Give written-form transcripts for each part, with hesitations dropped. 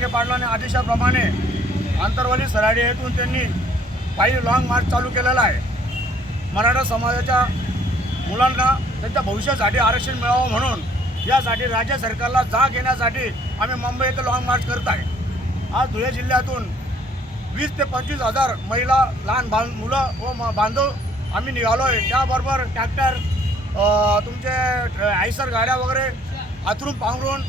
जरांगे पाटलांनी आदेशाप्रमाणे आंतरवाली सराडी येथून त्यांनी काही लॉंग मार्च चालू केलेला आहे। मराठा समाजाच्या मुलांना त्यांच्या भविष्यासाठी आरक्षण मिळावं म्हणून यासाठी राज्य सरकारला जाग येण्यासाठी आम्ही मुंबई येथे लॉंग मार्च करत आहे। आज धुळे जिल्ह्यातून 20 ते 25 हजार महिला, लहान मुलं व बांधव आम्ही निघालो आहे। त्याबरोबर ट्रॅक्टर, तुमचे आयसर गाड्या वगैरे आथरून पांघरून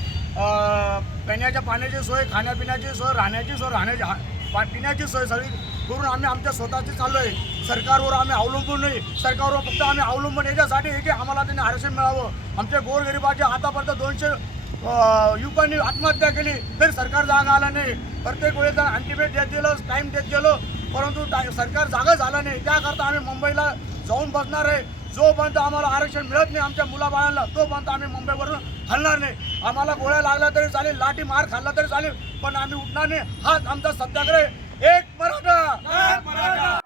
पिण्याच्या पाण्याची सोय, खाण्यापिण्याची सोय, राहण्याची सोय, पिण्याची सोय सगळी करून आम्ही आमच्या स्वतःची चाललो आहे। सरकारवर आम्ही अवलंबून नाही, सरकारवर फक्त आम्ही अवलंबून याच्यासाठी आहे की आम्हाला त्यांनी आरक्षण मिळावं। आमच्या गोरगरिबाच्या आतापर्यंत 200 युवकांनी आत्महत्या केली तरी सरकार जागा आला नाही। प्रत्येक वेळेस अल्टिमेट देत गेलो, टाईम देत गेलो, परंतु सरकार जागा झाला नाही। त्याकरता आम्ही मुंबईला जाऊन बसणार आहे। जोपर्यंत आम्हाला आरक्षण मिळत नाही आमच्या मुलाबाळांना, तोपर्यंत आम्ही मुंबईवरून हलणार नाही। आम्हाला गोळ्या लागला तरी चालेल, लाठी मार खाल्ला तरी चालेल, पण आम्ही उठणार नाही। हाच आमचा सत्याग्रह। एक मराठा,